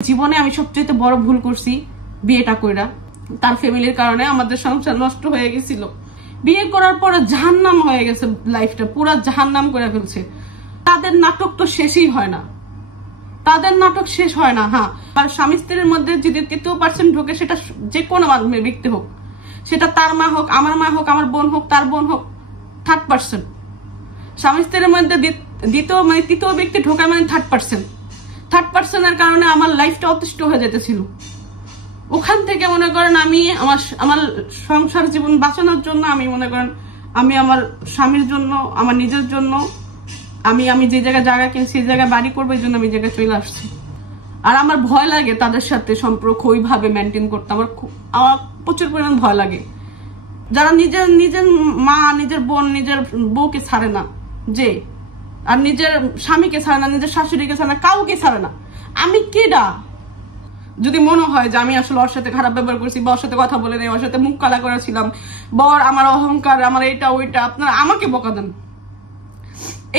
জীবনে আমি সবচেয়ে বড় ভুল করছি বিয়েটা কইরা। তার ফ্যামিলির কারণে আমাদের সংসার নষ্ট হয়ে গেছিল। বিয়ে করার পরে জাহান্নাম হয়ে গেছে, লাইফটা পুরো জাহান্নাম করে ফেলছে। তাদের নাটক তো শেষই হয় না, তাদের নাটক শেষ হয় না। হ্যাঁ, আর স্বামী স্ত্রীর মধ্যে যদি 3% ঢোকে, সেটা যে কোনো ব্যক্তি হোক, সেটা তার মা হোক, আমার মা হোক, আমার বোন হোক, তার বোন হোক, 3rd স্বামী স্ত্রীর মধ্যে তৃতীয় ব্যক্তি ঢোকায়, 3rd কারণে আমার লাইফটা অতিষ্ঠ হয়ে যেতেছিল। ওখান থেকে মনে করেন আমি আমার সংসার জীবন বাঁচানোর জন্য আমি মনে করেন আমি আমার স্বামীর জন্য, আমার নিজের জন্য আমি যে জায়গা কিনছি, সেই জায়গায় বাড়ি করবো, এই জন্য আমি জায়গায় চলে আসছি। আর আমার ভয় লাগে তাদের সাথে সম্পর্ক ওইভাবে মেনটেন করতে। আমার প্রচুর পরিমাণ ভয় লাগে। যারা নিজের মা, নিজের বোন, নিজের বউকে ছাড়ে না, যে আর নিজের স্বামীকে ছাড়ে না, নিজের শাশুড়িকে ছাড়ে না, কাউকে ছাড়ে না, আমি কেডা? যদি মনে হয় যে আমি আসলে ওর সাথে খারাপ ব্যবহার করছি, বা ওর সাথে কথা বলে নেই, ওর সাথে মুখ কালা করেছিলাম, বর আমার অহংকার, আমার এটা ওইটা, আপনারা আমাকে বকা দেন।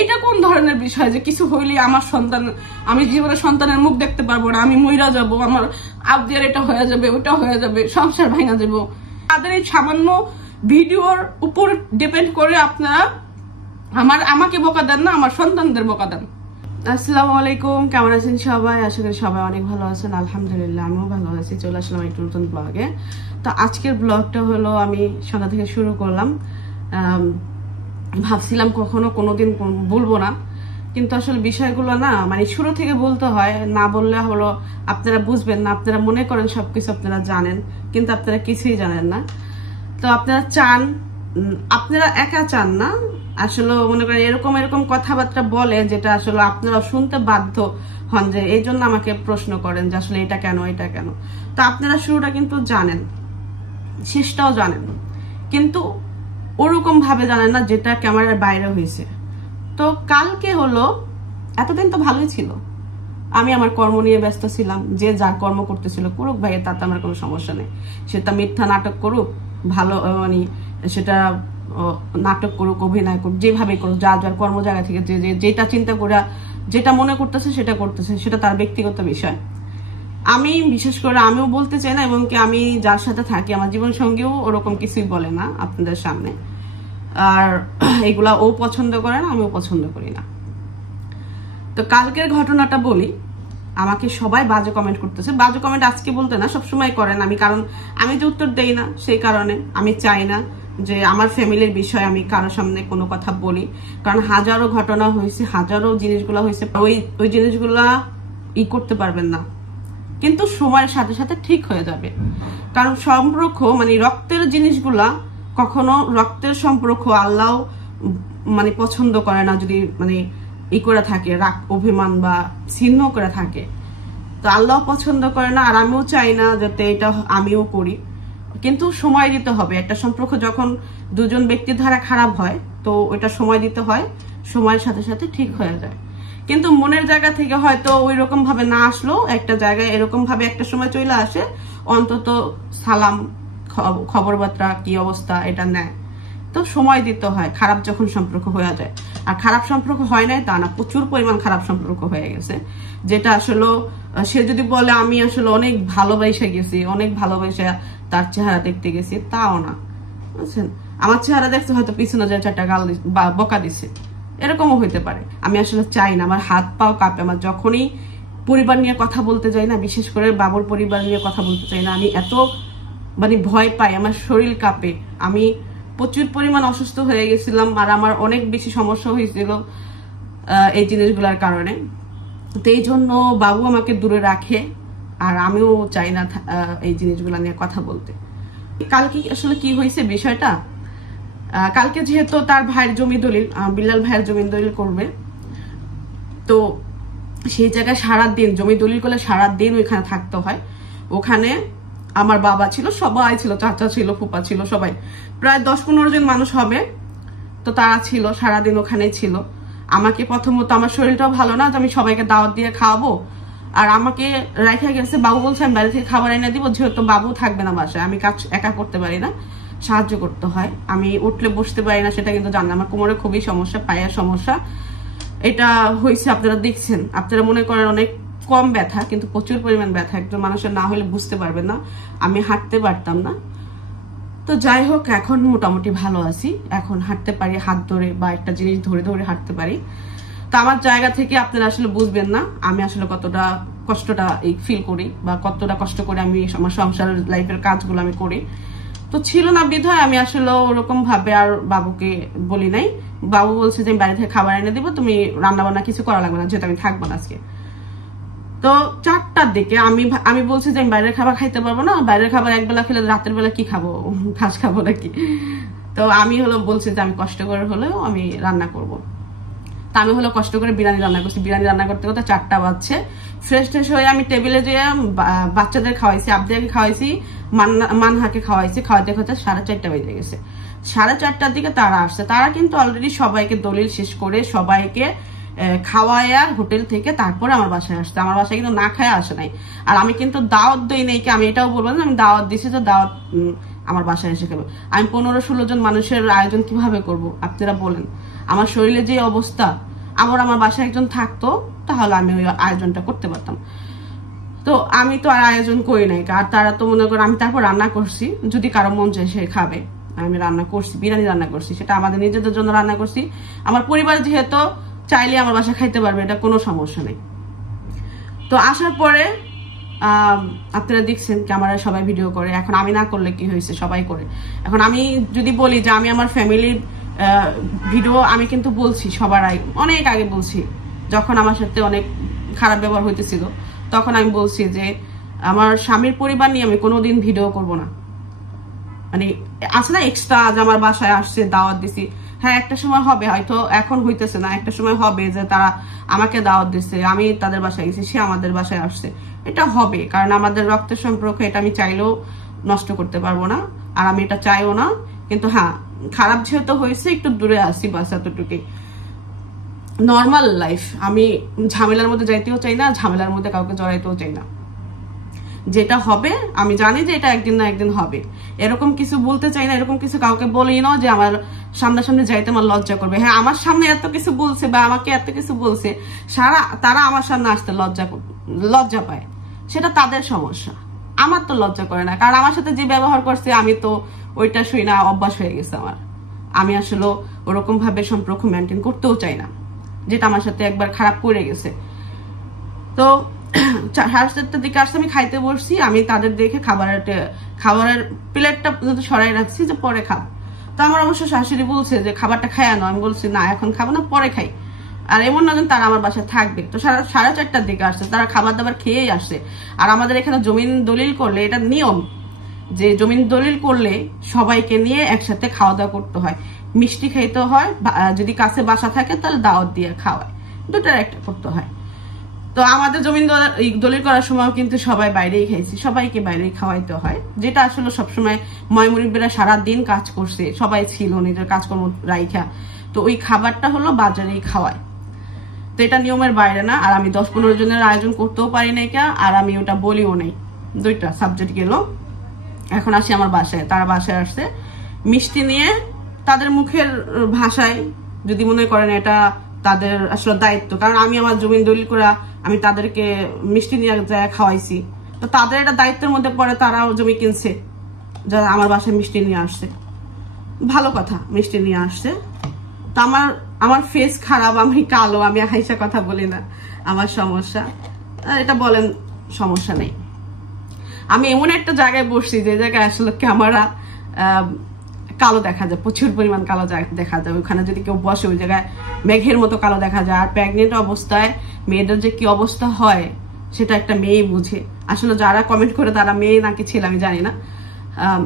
এটা কোন ধরনের বিষয় যে কিছু হইলে আমার সন্তান, আমি জীবনে সন্তানের মুখ দেখতে পারবো না, আমি মইরা যাবো, আমার আবদিয়ার এটা হয়ে যাবে, ওটা হয়ে যাবে, সংসার ভাঙা যাবো। তাদের এই সামান্য ভিডিওর উপর ডিপেন্ড করে আপনারা আমাকে বকা দেন না, আমার সন্তানদের বকা দেন। আসসালামু আলাইকুম, কেমন আছেন সবাই? আশা করি সবাই অনেক ভালো আছেন। আলহামদুলিল্লাহ, আমিও ভালো আছি। চলে আসলাম একটু নতুন ব্লগে। তো আজকের ব্লগটা হলো আমি সন্ধ্যা থেকে শুরু করলাম। ভাবছিলাম কখনো কোনোদিন বলবো না, কিন্তু আসলে বিষয়গুলো না শুরু থেকে বলতে হয়, না বললে হলো আপনারা বুঝবেন না। আপনারা মনে করেন সবকিছু আপনারা জানেন, কিন্তু আপনারা কিছুই জানেন না। তো আপনারা চান, আপনারা একা চান না, আসলে মনে করেন এরকম কথাবার্তা বলে যেটা আসলে আপনারা শুনতে বাধ্য হন, যে এই জন্য আমাকে প্রশ্ন করেন যে আসলে এটা কেন, এটা কেন। তো আপনারা শুরুটা কিন্তু জানেন, শেষটাও জানেন, কিন্তু ওরকম ভাবে জানেন না যেটা ক্যামেরার বাইরে হয়েছে। তো কালকে হলো, এতদিন তো ভালোই ছিল, আমি আমার কর্ম নিয়ে ব্যস্ত ছিলাম, যে যার কর্ম করতেছিল করুক ভাই, তাতে আমার কোনো সমস্যা নেই। সেটা মিথ্যা নাটক করুক, ভালো সেটা নাটক করুক, অভিনয় করুক, যেভাবে করুক, যার কর্ম জায়গা থেকে যেটা চিন্তা করে যেটা মনে করতেছে সেটা করতেছে, সেটা তার ব্যক্তিগত বিষয়। আমি বিশেষ করে আমিও বলতে চাই না, এবং কি আমি যার সাথে থাকি আমার জীবন সঙ্গীও ওরকম কিছুই বলে না আপনাদের সামনে। আর এগুলা ও পছন্দ করে না, আমিও পছন্দ করি না। তো কালকের ঘটনাটা বলি। আমাকে সবাই বাজে কমেন্ট করতেছে, বাজে কমেন্ট আজকে বলতে না, সবসময় করেন। কারণ আমি যে উত্তর দেই না, সেই কারণে আমি চাই না যে আমার ফ্যামিলির বিষয়ে আমি কারোর সামনে কোনো কথা বলি। কারণ হাজারো ঘটনা হয়েছে, হাজারো জিনিসগুলা হয়েছে, ওই জিনিসগুলা করতে পারবেন না, কিন্তু সময়ের সাথে সাথে ঠিক হয়ে যাবে। কারণ সম্পর্ক রক্তের জিনিসগুলা, কখনো রক্তের সম্পর্ক আল্লাহ পছন্দ করে না, যদি করে থাকে, রাগ অভিমান বা ছিন্ন করে থাকে। তো আল্লাহ পছন্দ করে না, আর আমিও চাই না যাতে এটা আমিও করি। কিন্তু সময় দিতে হবে। একটা সম্পর্ক যখন দুজন ব্যক্তির ধারা খারাপ হয়, তো ওইটা সময় দিতে হয়, সময়ের সাথে সাথে ঠিক হয়ে যায়। কিন্তু মনের জায়গা থেকে হয়তো ওই রকম ভাবে না আসলেও একটা জায়গায় এরকম ভাবে একটা সময় চলে আসে, অন্তত সালাম, খবর বার্তা, কি অবস্থা, এটা নেয়। তো সময় দিতে হয় খারাপ যখন সম্পর্ক হয়ে যায়। আর খারাপ সম্পর্ক হয় নাই তা না, প্রচুর পরিমাণ খারাপ সম্পর্ক হয়ে গেছে, যেটা আসলে সে যদি বলে আমি আসলে অনেক ভালোবাসে গেছি, অনেক ভালোবাসে তার চেহারা দেখতে গেছি, তাও না, বুঝছেন। আমার চেহারা দেখছে, হয়তো পিছনে যে 4টা গাল বা বকা দিছে, এরকমও হইতে পারে। আমি আসলে চাই না, আমার হাত পাও কাঁপে। আমার যখনই পরিবার নিয়ে কথা বলতে যাই না, বিশেষ করে বাবুর পরিবার নিয়ে কথা বলতে চাই না, আমি এত ভয় পাই, আমার শরীর কাঁপে। আমি প্রচুর পরিমাণ অসুস্থ হয়ে গেছিলাম, আর আমার অনেক বেশি সমস্যা হয়েছিল এই জিনিসগুলোর কারণে। তো এই জন্য বাবু আমাকে দূরে রাখে, আর আমিও চাই না এই জিনিসগুলো নিয়ে কথা বলতে। কালকে আসলে কি হয়েছে বিষয়টা, কালকে যেহেতু তার ভাইয়ের জমি দলিল, বিল্লাল ভাইয়ের জমি দলিল করবে, তো সেই জায়গায় সারাদিন জমি দলিল করলে সারাদিন ওইখানে থাকতে হয়। ওখানে আমার বাবা ছিল, সবাই ছিল, চাচা ছিল, ফুপা ছিল, সবাই প্রায় 10-15 জন মানুষ হবে। তো তারা ছিল, সারাদিন ওখানে ছিল। আমাকে প্রথমত আমার শরীরটাও ভালো না, আমি সবাইকে দাওয়াত দিয়ে খাওয়াবো, আর আমাকে রেখে গেছে। বাবু বলছে আমি বাইরে থেকে খাবার এনে দিব, যেহেতু বাবু থাকবে না বাসায়, আমি কাজ একা করতে পারি না, সাহায্য করতে হয়। আমি উঠলে বসতে পারি না, সেটা কিন্তু জানেন। আমার কোমরে খুবই সমস্যা, পায়ের সমস্যা, এটা হয়েছে, আপনারা দেখছেন। আপনারা মনে করেন অনেক কম ব্যথা, কিন্তু প্রচুর পরিমাণ ব্যথা, একজন মানুষের না হলে বুঝতে পারবেন না। আমি হাঁটতে পারতাম না। তো যাই হোক, এখন মোটামুটি ভালো আছি, এখন হাঁটতে পারি, হাত ধরে বা একটা জিনিস ধরে ধরে হাঁটতে পারি। তো আমার জায়গা থেকে আপনারা আসলে বুঝবেন না আমি আসলে কতটা কষ্টটা ফিল করি বা কতটা কষ্ট করে আমি আমার সংসার লাইফের কাজগুলো আমি করি। তো ছিল না বিধায় আমি আসলে ওরকম ভাবে আর বাবুকে বলি নাই। বাবু বলছে যে আমি বাড়ি থেকে খাবার এনে দিব, তুমি রান্না বান্না কিছু করা লাগবে না, যেহেতু আমি থাকবো না আজকে। তো 4টার দিকে আমি বলছি যে আমি বাইরের খাবার খাইতে পারবো না, বাইরের খাবার একবেলা খেলে রাতের বেলা কি খাবো, ঘাস খাবো নাকি। তো আমি বলছি যে আমি কষ্ট করে হলেও আমি রান্না করব। তা আমি কষ্ট করে বিরিয়ানি রান্না করছি। বিরিয়ানি রান্না করতে করতে 4টা বাজছে। ফ্রেশ ট্রেশ হয়ে আমি টেবিলে যেয়ে বাচ্চাদের খাওয়াইছি, আবদিয়াকে খাওয়াইছি, মানহাকে খাওয়াইছি। খাওয়াইতে খাওয়াতে 4:30 বেজে গেছে। 4:30টার দিকে তারা আসছে। তারা কিন্তু অলরেডি সবাইকে দলিল শেষ করে সবাইকে খাওয়ায়া হোটেল থেকে তারপরে আমার বাসায় আসছে। আমার বাসায় কিন্তু না খায় আসে নাই। আর আমি কিন্তু দাওয়াত দিই নাই, আমি এটাও বলবো না আমি দাওয়াত দিছি যে দাওয়াত আমার বাসায় এসে খেলো। আমি 15-16 জন মানুষের আয়োজন কিভাবে করব আপনারা বলেন। আমার শরীরে যে অবস্থা, আমার বাসায় একজন থাকতো তাহলে আমি ওই আয়োজনটা করতে পারতাম। তো আমি তো আর আয়োজন করি নাই। আর তারা তো মনে করেন আমি তারপর রান্না করছি, যদি কারো মন চায় সে খাবে। আমি রান্না করছি, বিরিয়ানি রান্না করছি, সেটা আমাদের নিজেদের জন্য রান্না করছি। আমার পরিবার যেহেতু চাইলে আমার বাসায় খাইতে পারবে, এটা কোনো সমস্যা নেই। তো আসার পরে আপনারা দেখছেন ক্যামেরা সবাই ভিডিও করে। এখন আমি না করলে কি হয়েছে, সবাই করে। এখন আমি যদি বলি যে আমি আমার ফ্যামিলির ভিডিও, আমি কিন্তু বলছি সবার আগে, অনেক আগে বলছি, যখন আমার সাথে অনেক খারাপ ব্যবহার হইতেছিল তখন আমি বলছি যে আমার স্বামীর পরিবার নিয়ে আমি কোনোদিন ভিডিও করব না। মানে আছে না এক্সট্রা, আজ আমার বাসায় আসছে, দাওয়াত দিছি। হ্যাঁ, একটা সময় হবে, হয়তো এখন হইতেছে না, একটা সময় হবে যে তারা আমাকে দাওয়াত দিচ্ছে, আমি তাদের বাসায় গেছি, সে আমাদের বাসায় আসছে। এটা হবে, কারণ আমাদের রক্তের সম্পর্ক, এটা আমি চাইলেও নষ্ট করতে পারবো না, আর আমি এটা চাইও না। কিন্তু হ্যাঁ, খারাপ যেহেতু হয়েছে একটু দূরে আসি, বাস এতটুকুই। নর্মাল লাইফ, আমি ঝামেলার মধ্যে যাইতেও চাই না, ঝামেলার মধ্যে কাউকে জড়াইতেও চাই না। যেটা হবে আমি জানি যে এটা একদিন না একদিন হবে। এরকম কিছু বলতে চাই না, এরকম কিছু কাউকে বলি না যে আমার সামনাসামনি যাইতে আমার লজ্জা করবে। হ্যাঁ, আমার সামনে এত কিছু বলছে বা আমাকে এত কিছু বলছে, তারা আমার সামনে আসতে লজ্জা পায়, সেটা তাদের সমস্যা। আমার তো লজ্জা করে না, কারণ আমার সাথে যে ব্যবহার করছে আমি তো ওইটা শুই না, অভ্যাস হয়ে গেছে আমার। আমি আসলে ওরকম ভাবে সম্পর্ক মেনটেন করতেও চাই না, যেটা আমার সাথে একবার খারাপ করে গেছে। তো 4:30টার দিকে আসতে আমি খাইতে বসছি। আমি তাদের দেখে খাবারের প্লেটটা পর্যন্ত সরাই রাখছি যে পরে খাবো। তো আমার অবশ্য শাশুড়ি বলছে যে খাবারটা খাই আনো। আমি বলছি না, এখন খাবো না, পরে খাই। আর এমন না যেন তারা আমার বাসায় থাকবে। তো 4:30টার দিকে আসছে, তারা খাবার দাবার খেয়েই আসছে। আর আমাদের এখানে জমিন দলিল করলে এটা নিয়ম যে জমিন দলিল করলে সবাইকে নিয়ে একসাথে খাওয়া দাওয়া করতে হয়, মিষ্টি খাইতে হয়, যদি কাছে বাসা থাকে তাহলে দাওয়াত দিয়ে খাওয়ায়, দুটার একটা করতে হয়। তো আমাদের জমিন দলিল করার সময় কিন্তু সবাই বাইরেই খাইছি, সবাইকে বাইরেই খাওয়াইতে হয়, যেটা আসলে সবসময় ময়মুরিবরা সারাদিন কাজ করছে, সবাই ছিল নিজের কাজকর্ম রাইখা। তো ওই খাবারটা হলো বাজারেই খাওয়ায়। তো এটা নিয়মের বাইরে না। আর আমি 10-15 জনের আয়োজন করতেও পারি নাই, আর আমি ওটা বলিও নেই। দুইটা সাবজেক্ট গেল। এখন আসি আমার বাসায়। তারা বাসায় আসছে মিষ্টি নিয়ে, তাদের মুখের ভাষায় যদি মনে করেন এটা তাদের আসলে দায়িত্ব, কারণ আমি আমার জমিন দলিল করা আমি তাদেরকে মিষ্টি নিয়ে যায় খাওয়াইছি। তো তাদের এটা দায়িত্বের মধ্যে পড়ে, তারাও জমি কিনছে, যারা আমার বাসায় মিষ্টি নিয়ে আসছে। ভালো কথা, মিষ্টি নিয়ে আসছে। তো আমার ফেস খারাপ, আমি কালো, আমি হাইসা কথা বলি না, আমার সমস্যা এটা বলেন, সমস্যা নেই। আমি এমন একটা জায়গায় বসছি যে জায়গায় আসলে ক্যামেরা কালো দেখা যায়, প্রচুর পরিমাণ কালো দেখা যায়। ওখানে যদি কেউ বসে ওই জায়গায় মেঘের মতো কালো দেখা যায়। আর প্রেগনেন্ট অবস্থায় মেয়েদের যে কি অবস্থা হয় সেটা একটা মেয়ে বুঝে। আসলে যারা কমেন্ট করে তারা মেয়ে নাকি ছেলে আমি জানি না,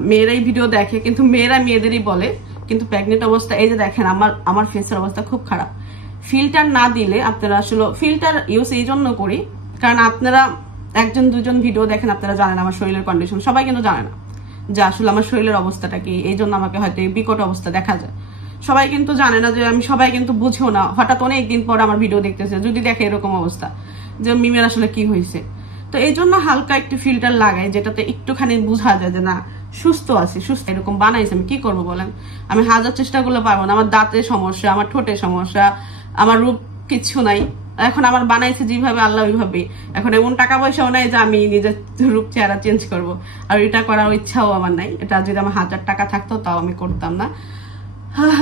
মেয়েরাই ভিডিও দেখে, কিন্তু মেয়েরা মেয়েদেরই বলে। কিন্তু প্রেগনেন্ট অবস্থা, এই যে দেখেন আমার ফেসের অবস্থা খুব খারাপ। ফিল্টার না দিলে আপনারা আসলে, ফিল্টার ইউজ এই জন্য করি কারণ আপনারা 1-2জন ভিডিও দেখেন, আপনারা জানেন আমার শরীরের কন্ডিশন, সবাই কিন্তু জানে না যে আসলে আমার শরীরের অবস্থাটা কি, এই জন্য আমাকে হয়তো এই বিকট অবস্থা দেখা যায়। সবাই কিন্তু জানে না যে আমি, সবাই কিন্তু বুঝেও না, হঠাৎ অনেকদিন পর আমার ভিডিও দেখতেছে, যদি দেখে এরকম অবস্থা যে মিমের আসলে কি হয়েছে। তো এই জন্য হালকা একটু ফিল্টার লাগাই, যেটাতে একটুখানি বোঝা যায় যে না সুস্থ আছি, সুস্থ। এরকম বানাইছে, আমি কি করবো বলেন, আমি হাজার চেষ্টা করলে পারবো না। আমার দাঁতের সমস্যা, আমার ঠোঁটের সমস্যা, আমার রূপ কিচ্ছু নাই, এখন আমার বানাইছে যেভাবে আল্লাহ ওইভাবে। এখন এমন টাকা পয়সাও নাই যে আমি নিজের রূপ চেহারা চেঞ্জ করব, আর এটা করার ইচ্ছাও আমার নাই। এটা যদি আমার 1000 টাকা থাকতো তাও আমি করতাম না।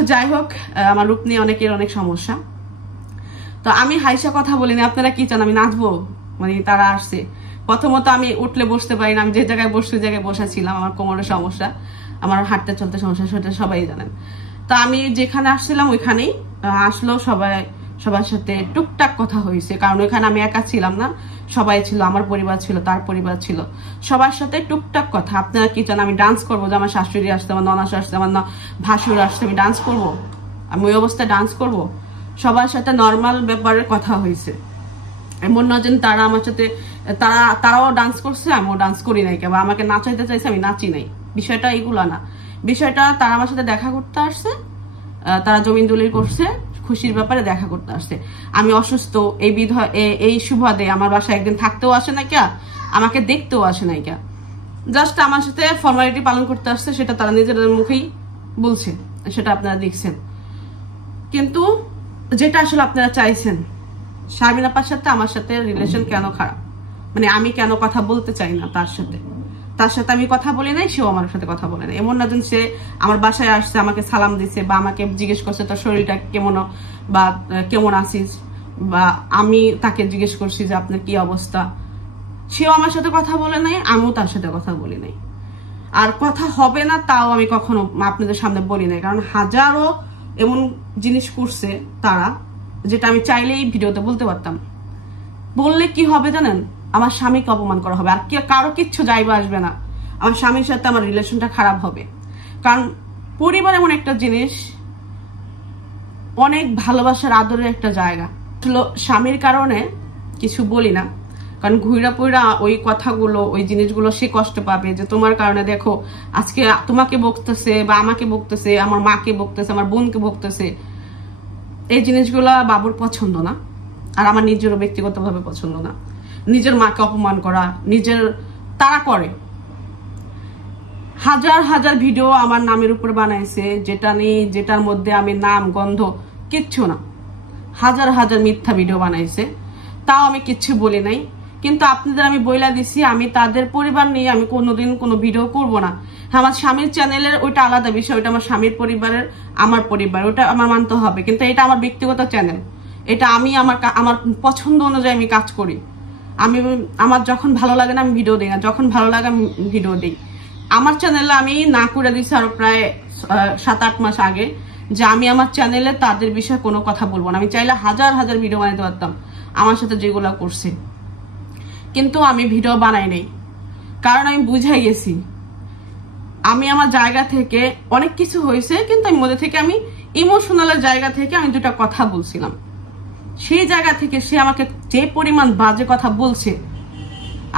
যাই হোক, আমার রূপ নিয়ে অনেকের অনেক সমস্যা। তো আমি হাইসা কথা বলিনি। আপনারা কি চান আমি নাচবো? মানে তারা আসছে, প্রথমত আমি উঠলে বসতে পারি না, আমি যে জায়গায় বসতে জায়গায় বসেছিলাম। আমার কোমরের সমস্যা, আমার হাঁটতে চলতে সমস্যা, সেটা সবাই জানেন। তো আমি যেখানে আসছিলাম ওইখানেই আসলো সবার সাথে টুকটাক কথা হয়েছে, কারণ ওইখানে আমি একা ছিলাম না, সবাই ছিল, আমার পরিবার ছিল, তার পরিবার ছিল, সবার সাথে টুকটাক কথা। আপনারা কি চান আমি ডান্স করবো? যে আমার শাশুড়ি আসছে, আমার ননাস আসছে, আমার ভাসুর আসছে, আমি ডান্স করবো? আমি ওই অবস্থায় ডান্স করব? সবার সাথে নর্মাল ব্যাপারে কথা হয়েছে। এমন না যেন তারা আমার সাথে তারাও ডান্স করছে, আমিও ডান্স করি নাই, কেবা আমাকে নাচাইতে চাইছে, আমি নাচি নাই। বিষয়টা এইগুলা না, বিষয়টা তারা আমার সাথে দেখা করতে আসছে, তারা জমিন দলিল করছে, খুশির ব্যাপারে দেখা করতে আসছে। আমি অসুস্থ, এই সুবাদে আমার বাসায় একদিন থাকতেও আসে না কিয়া, আমাকে দেখতেও আসে নাই কিয়া, জাস্ট আমার সাথে ফর্মালিটি পালন করতে আসছে। সেটা তারা নিজেদের মুখেই বলছে, সেটা আপনারা দেখছেন। কিন্তু যেটা আসলে আপনারা চাইছেন, শারমিন আপার সাথে আমার সাথে রিলেশন কেন খারাপ, মানে আমি কেন কথা বলতে চাই না তার সাথে আমি কথা বলি নাই, সেও আমার সাথে কথা বলে নাই। এমন না যেন সে আমার বাসায় আসছে, আমাকে সালাম দিছে বা আমাকে জিজ্ঞেস করছে তোর শরীরটা কেমন বা কেমন আছিস, বা আমি তাকে জিজ্ঞেস করছি যে আপনার কি অবস্থা। সেও আমার সাথে কথা বলে নাই, আমিও তার সাথে কথা বলি নাই। আর কথা হবে না তাও আমি কখনো আপনাদের সামনে বলি নাই, কারণ হাজারো এমন জিনিস করছে তারা, যেটা আমি চাইলেই ভিডিওতে বলতে পারতাম। বললে কি হবে জানেন? আমার স্বামীকে অপমান করা হবে, আর কারো কিচ্ছু যাইবা আসবে না। আমার স্বামীর সাথে আমার রিলেশনটা খারাপ হবে, কারণ পরিবার এমন একটা জিনিস, অনেক ভালোবাসার আদরের একটা জায়গা। স্বামীর কারণে কিছু বলি না, কারণ ঘুরা পুরা ওই কথাগুলো, ওই জিনিসগুলো সে কষ্ট পাবে যে তোমার কারণে দেখো আজকে তোমাকে বকতেছে বা আমাকে বকতেছে, আমার মাকে বকতেছে, আমার বোনকে বকতেছে। এই জিনিসগুলা বাবুর পছন্দ না, আর আমার নিজেরও ব্যক্তিগতভাবে পছন্দ না। নিজের মাকে অপমান করা, তারা করে। হাজার হাজার ভিডিও আমার নামের উপর বানাইছে, যেটার মধ্যে আমি নাম গন্ধ কিচ্ছু না, হাজার হাজার মিথ্যা ভিডিও বানাইছে, তাও আমি কিচ্ছু বলি নাই। কিন্তু আপনাদের আমি বইলা দিছি, আমি তাদের পরিবার নিয়ে আমি কোনোদিন কোনো ভিডিও করব না। আমার স্বামীর চ্যানেলের ওইটা আলাদা বিষয়, ওইটা আমার স্বামীর পরিবারের, আমার পরিবার, ওটা আমার মানতে হবে। কিন্তু এটা আমার ব্যক্তিগত চ্যানেল, এটা আমি আমার পছন্দ অনুযায়ী আমি কাজ করি। আমার যখন ভালো লাগে না আমি ভিডিও দিই না, যখন ভালো লাগে আমি ভিডিও দিই। আমার চ্যানেলে আমি না করে দিচ্ছি আরো প্রায় 7-8 মাস আগে, যে আমি আমার চ্যানেলে তাদের বিষয়ে কোনো কথা বলবো না। আমি চাইলে হাজার হাজার ভিডিও বানাতে পারতাম আমার সাথে যেগুলো করছে, কিন্তু আমি ভিডিও বানাই নাই, কারণ আমি বুঝাই গেছি আমি আমার জায়গা থেকে অনেক কিছু হয়েছে, কিন্তু আমি মধ্যে থেকে আমি ইমোশনালের জায়গা থেকে আমি দুটা কথা বলছিলাম। সেই জায়গা থেকে সে আমাকে যে পরিমাণ বাজে কথা বলছে,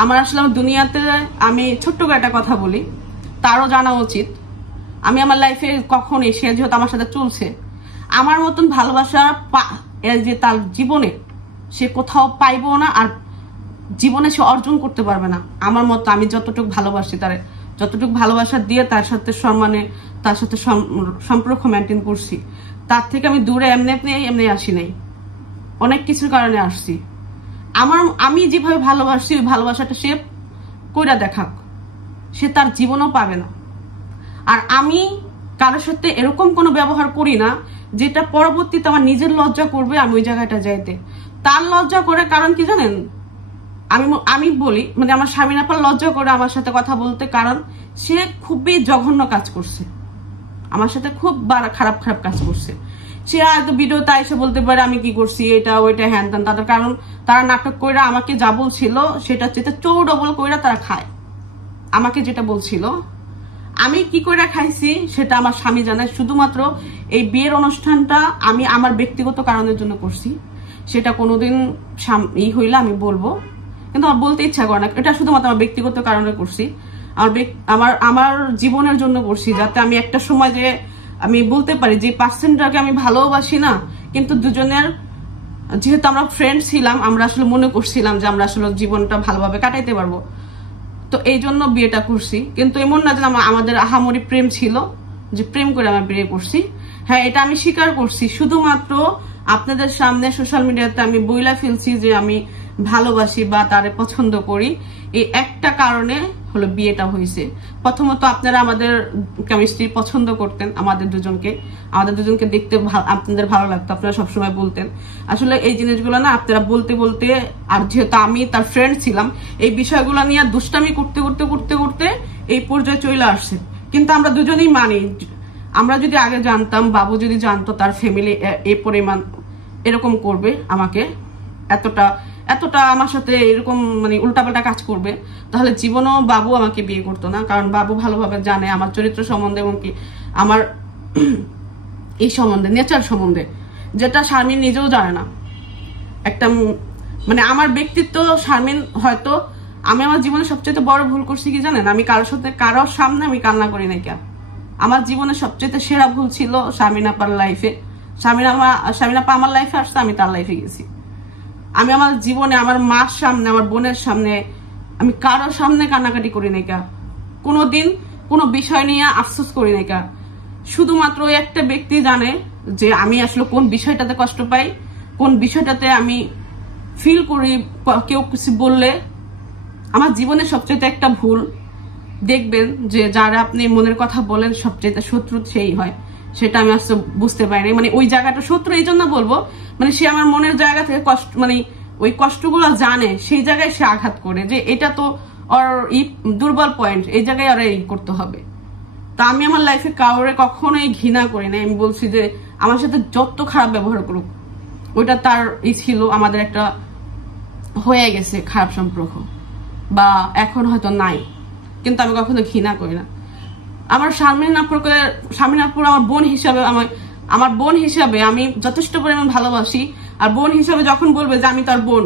আমার আসলে দুনিয়াতে আমি ছোট্ট করে একটা কথা বলি, তারও জানা উচিত। আমি আমার লাইফে কখনই, সে যেহেতু আমার সাথে চলছে, আমার মতন ভালোবাসা যে তার জীবনে সে কোথাও পাইবো না, আর জীবনে সে অর্জন করতে পারবে না আমার মতো। আমি যতটুকু ভালোবাসি তারে, যতটুকু ভালোবাসা দিয়ে তার সাথে সম্মানে, তার সাথে সম্পর্ক মেনটেন করছি, তার থেকে আমি দূরে এমনি আসি নাই, অনেক কিছুর কারণে আসছি। আমি যেভাবে ভালোবাসছি ওই ভালোবাসাটা সে কইরা দেখাক, সে তার জীবনও পাবে না। আর আমি কারোর সাথে এরকম কোনো ব্যবহার করি না যেটা পরবর্তীতে আমার নিজের লজ্জা করবে আমি ওই জায়গাটা যাইতে। তার লজ্জা করে, কারণ কি জানেন, আমি বলি, মানে আমার শারমিন আপা লজ্জা করে আমার সাথে কথা বলতে, কারণ সে খুবই জঘন্য কাজ করছে আমার সাথে, খুব খারাপ খারাপ কাজ করছে। সে হয়তো ভিডিওতে এসে বলতে পারে আমি কি করছি, এটা ওইটা হ্যান ত্যান, তাদের কারণ তারা নাটক কইরা আমাকে যা বলছিল সেটা যেটা চৌডবল কইরা তারা খায়। আমাকে যেটা বলছিল আমি কি কইরা খাইছি সেটা আমার স্বামী জানে। শুধুমাত্র এই বিয়ের অনুষ্ঠানটা আমি আমার ব্যক্তিগত কারণের জন্য করছি, সেটা কোনোদিন হইলে আমি বলবো, কিন্তু আমার বলতে ইচ্ছা করে না। এটা শুধুমাত্র আমার ব্যক্তিগত কারণে করছি, আমার জীবনের জন্য করছি, যাতে আমি একটা সময় যে আমি বলতে পারি যে পার্সনটাকে আমি ভালোবাসি না, কিন্তু দুজনের যেহেতু আমরা ফ্রেন্ড ছিলাম, আমরা আসলে মনে করছিলাম যে আমরা আসলে জীবনটা ভালোভাবে কাটাইতে পারবো, তো এই জন্য বিয়েটা করছি। কিন্তু এমন না যে আমাদের আহামরি প্রেম ছিল যে প্রেম করে আমরা বিয়ে করছি। হ্যাঁ, এটা আমি স্বীকার করছি, শুধুমাত্র আপনাদের সামনে সোশ্যাল মিডিয়াতে আমি বইলা ফেলছি যে আমি ভালোবাসি বা তারে পছন্দ করি, এই একটা কারণে হলো বিয়েটা হয়েছে। প্রথমত আপনারা আমাদের কেমিস্ট্রি পছন্দ করতেন, আমাদের দুজনকে দেখতে আপনাদের ভালো লাগতো, আপনারা সবসময় বলতেন। আসলে এই জিনিসগুলো না আপনারা বলতে বলতে, আর যেহেতু আমি তার ফ্রেন্ড ছিলাম, এই বিষয়গুলো নিয়ে দুষ্টামি করতে করতে করতে করতে এই পর্যায়ে চলে আসছে। কিন্তু আমরা দুজনেই মানি, আমরা যদি আগে জানতাম, বাবু যদি জানতো তার ফ্যামিলি এই পরিমাণ এরকম করবে, আমাকে এতটা আমার সাথে এরকম মানে উল্টাপাল্টা কাজ করবে, তাহলে জীবনও বাবু আমাকে বিয়ে করতো না। কারণ বাবু ভালোভাবে জানে আমার চরিত্র সম্বন্ধে এবং কি আমার এই সম্বন্ধে, নেচার সম্বন্ধে, যেটা শারমিন নিজেও জানে না। একটা মানে আমার ব্যক্তিত্ব শারমিন হয়তো, আমি আমার জীবনে সবচেয়ে বড় ভুল করছি কি জানেন, আমি কারোর সামনে আমি কান্না করি নাই কেন। আমার জীবনে সবচেয়ে সেরা ভুল ছিল শারমিন আপার লাইফে। শারমিন আপা আমার লাইফে আসছে, আমি তার লাইফে গেছি। আমি আমার জীবনে আমার মার সামনে, আমার বোনের সামনে, আমি কারোর সামনে কান্নাকাটি করি নাই কা, কোনোদিন কোনো বিষয় নিয়ে আফসোস করি নাই কা। শুধুমাত্র ওই একটা ব্যক্তি জানে যে আমি আসলে কোন বিষয়টাতে কষ্ট পাই, কোন বিষয়টাতে আমি ফিল করি কেউ কিছু বললে। আমার জীবনে সবচেয়ে একটা ভুল, দেখবেন যে যারা আপনি মনের কথা বলেন সবচেয়ে শত্রু সেই হয়, সেটা আমি আসলে বুঝতে পারিনি। মানে ওই জায়গাটা শত্রু এই জন্য বলবো, মানে সে আমার মনের জায়গা থেকে কষ্ট, মানে ওই কষ্টগুলো জানে, সেই জায়গায় সে আঘাত করে যে এটা তো ওর দুর্বল পয়েন্ট, এই জায়গায় ওরা করতে হবে। তা আমি আমার লাইফে কাউরে কখনোই ঘৃণা করি না। আমি বলছি যে আমার সাথে যত খারাপ ব্যবহার করুক, ওইটা তার ছিল, আমাদের একটা হয়ে গেছে খারাপ সম্পর্ক, বা এখন হয়তো নাই, কিন্তু আমি কখনো ঘৃণা করি না। আমার শারমিন আপুর আমার বোন হিসাবে, আমার বোন হিসাবে আমি যথেষ্ট পরিমাণ ভালোবাসি। আর বোন হিসাবে যখন বলবে যে আমি তার বোন,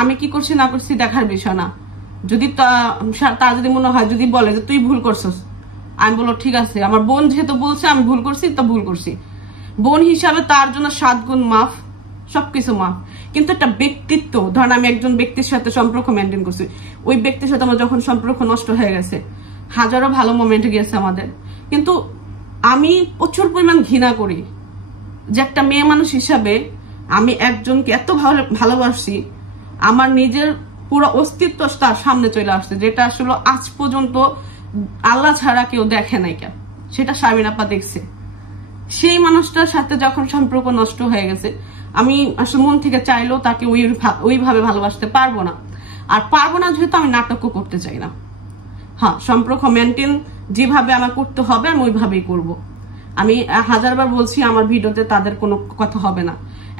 আমি কি করছি না করছি দেখার বিষয় না। যদি তার যদি মনে হয়, যদি বলে যে তুই ভুল করছিস, আমি বলবো ঠিক আছে, আমার বোন যেহেতু বলছে আমি ভুল করছি, তো ভুল করছি। বোন হিসাবে তার জন্য 7 গুণ মাফ, সবকিছু মাফ। কিন্তু একটা ব্যক্তিত্ব, ধরেন আমি একজন ব্যক্তির সাথে সম্পর্ক মেনটেন করছি, ওই ব্যক্তির সাথে আমার যখন সম্পর্ক নষ্ট হয়ে গেছে, হাজারো ভালো মোমেন্ট গেছে আমাদের, কিন্তু আমি প্রচুর পরিমাণ ঘৃণা করি যে একটা মেয়ে মানুষ হিসাবে আমি একজনকে এত ভালোবাসি, আমার নিজের পুরো অস্তিত্ব তার সামনে চলে আসছে, যেটা আসলে আজ পর্যন্ত আল্লাহ ছাড়া কেউ দেখে নাই কেন, সেটা শারমিন আপা দেখছে। সেই মানুষটার সাথে যখন সম্পর্ক নষ্ট হয়ে গেছে, আমি আসলে মন থেকে চাইলেও তাকে ওইভাবে ভালোবাসতে পারবো না। আর পারবো না যেহেতু আমি নাটকও করতে চাই না। হ্যাঁ, সম্পর্ক মেনটেন যেভাবে আমার করতে হবে আমি ওইভাবেই করব। আমি 1000বার বলছি আমার ভিডিওতে তাদের কোনো কথা হবে না।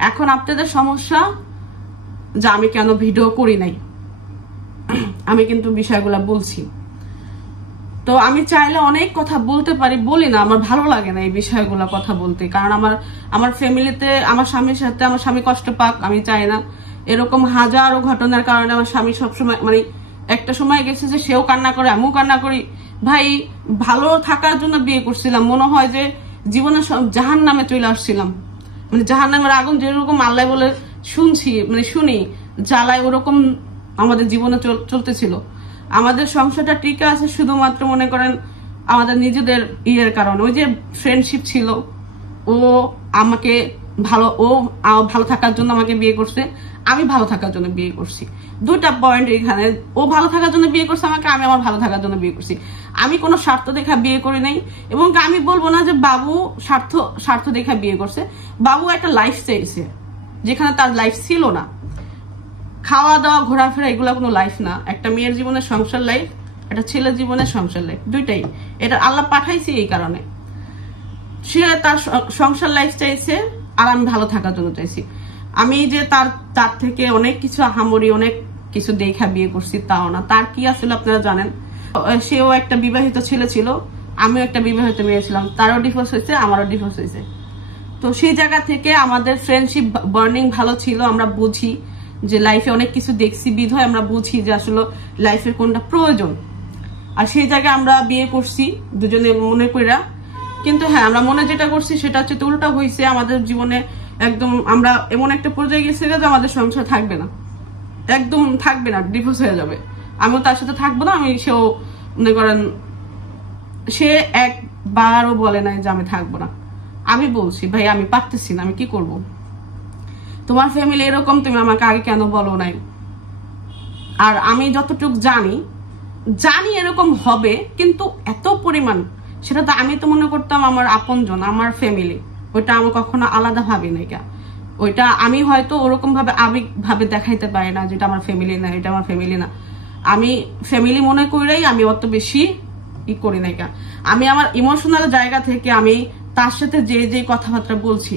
এখন আপনাদের সমস্যা যে আমি কেন ভিডিও করি নাই, আমি কিন্তু বিষয়গুলো বলছি। তো আমি চাইলে অনেক কথা বলতে পারি, বলি না, আমার ভালো লাগে না এই বিষয়গুলো কথা বলতে। কারণ আমার ফ্যামিলিতে আমার স্বামীর সাথে আমার স্বামী কষ্ট পাক, আমি চাই না। এরকম হাজারো ঘটনার কারণে আমার স্বামী সবসময়, মানে একটা সময় গেছে যে সেও কান্না করে, আমিও কান্না করি। ভাই, ভালো থাকার জন্য বিয়ে করছিলাম, মনে হয় যে জীবনে জাহান নামে চলে আসছিলাম। মানে জাহান নামের আগুন যেরকম আল্লাহ বলে শুনি জ্বালায়, ওরকম আমাদের জীবনে চলতেছিল। আমাদের সংসারটা টিকে আছে শুধুমাত্র মনে করেন আমাদের নিজেদের ইয়ের কারণে। ওই যে ফ্রেন্ডশিপ ছিল, ও ভালো থাকার জন্য আমাকে বিয়ে করছে, আমি ভালো থাকার জন্য বিয়ে করছি। দুইটা পয়েন্ট এখানে, ও ভালো থাকার জন্য বিয়ে করছে আমাকে, আমি আমার ভালো থাকার জন্য বিয়ে করছি। আমি কোনো স্বার্থ দেখা বিয়ে করি নাই, এবং আমি বলবো না যে বাবু স্বার্থ দেখা বিয়ে করছে। বাবু একটা লাইফ চাইছে যেখানে তার লাইফ ছিল না। খাওয়া দাওয়া ঘোরাফেরা এগুলো কোনো লাইফ না। একটা মেয়ের জীবনে সংসার লাইফ, একটা ছেলের জীবনে সংসার লাইফ, দুইটাই। এটা আল্লাহ পাঠাইছে এই কারণে। সে তার সংসার লাইফ চাইছে, আর আমি ভালো থাকার জন্য চাইছি। আমি যে তার থেকে অনেক কিছু আহামরি অনেক কিছু দেখা বিয়ে করছি তাও না। তার কি আসলে আপনারা জানেন, সেও একটা বিবাহিত ছেলে ছিল, আমিও একটা বিবাহিত মেয়ে ছিলাম। তারও ডিভোর্স হয়েছে, আমারও ডিভোর্স হয়েছে। তো সেই জায়গা থেকে আমাদের ফ্রেন্ডশিপ বন্ডিং ভালো ছিল। আমরা বুঝি যে লাইফে অনেক কিছু দেখছি, বিধায় আমরা বুঝি যে আসলে লাইফের কোনটা প্রয়োজন। আর সেই জায়গায় আমরা বিয়ে করছি দুজনে মনে কইরা। কিন্তু হ্যাঁ, আমরা মনে যেটা করছি সেটা হচ্ছে উল্টা হয়েছে। আমাদের জীবনে একদম আমরা এমন একটা পর্যায়ে গেছি যে আমাদের সংসার থাকবে না, একদম থাকবে না, ডিভোর্স হয়ে যাবে। আমিও তার সাথে থাকবো না, সেও মনে করেন সে একবারও বলে নাই যে আমি থাকবো না। আমি বলছি ভাই আমি পারতেছি না, আমি কি করব, তোমার ফ্যামিলি এরকম, তুমি আমাকে আগে কেন বলো নাই? আর আমি যতটুক জানি এরকম হবে, কিন্তু এত পরিমাণ সেটা তো আমি তো মনে করতাম আমার আপনজন, আমার ফ্যামিলি, ওইটা আমি কখনো আলাদা ভাবি নাই। ওইটা আমি হয়তো ওরকম ভাবে আবেগ ভাবে দেখাইতে পারি না যেটা আমার ফ্যামিলি না, এটা আমার ফ্যামিলি না। আমি ফ্যামিলি মনে করেই আমি অত বেশি করি নাই। আমি আমার ইমোশনাল জায়গা থেকে আমি তার সাথে যে কথাবার্তা বলছি,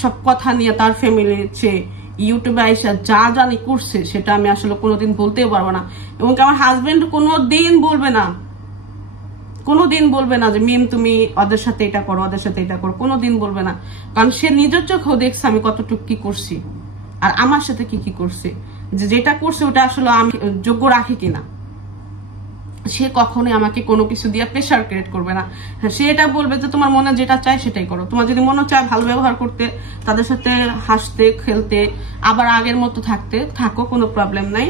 সব কথা নিয়ে তার ফ্যামিলির চেয়ে ইউটিউবে আইসা যা জানি করছে সেটা আমি আসলে কোনোদিন বলতেও পারবো না। এবং আমার হাজবেন্ড কোনোদিন বলবে না যে মিম তুমি ওদের সাথে এটা করো, ওদের সাথে এটা করো, কোনোদিন বলবে না। কারণ সে নিজের চোখেও দেখছে আমি কতটুকু কি করছি আর আমার সাথে কি করছে, যেটা করছে ওটা আসলে আমি যোগ্য রাখি কিনা। সে কখনোই আমাকে কোনো কিছু দিয়ে প্রেশার ক্রিয়েট করবে না। সে এটা বলবে যে তোমার মনে যেটা চায় সেটাই করো। তোমার যদি মনে চায় ভালো ব্যবহার করতে, তাদের সাথে হাসতে খেলতে, আবার আগের মতো থাকো, কোনো প্রবলেম নাই।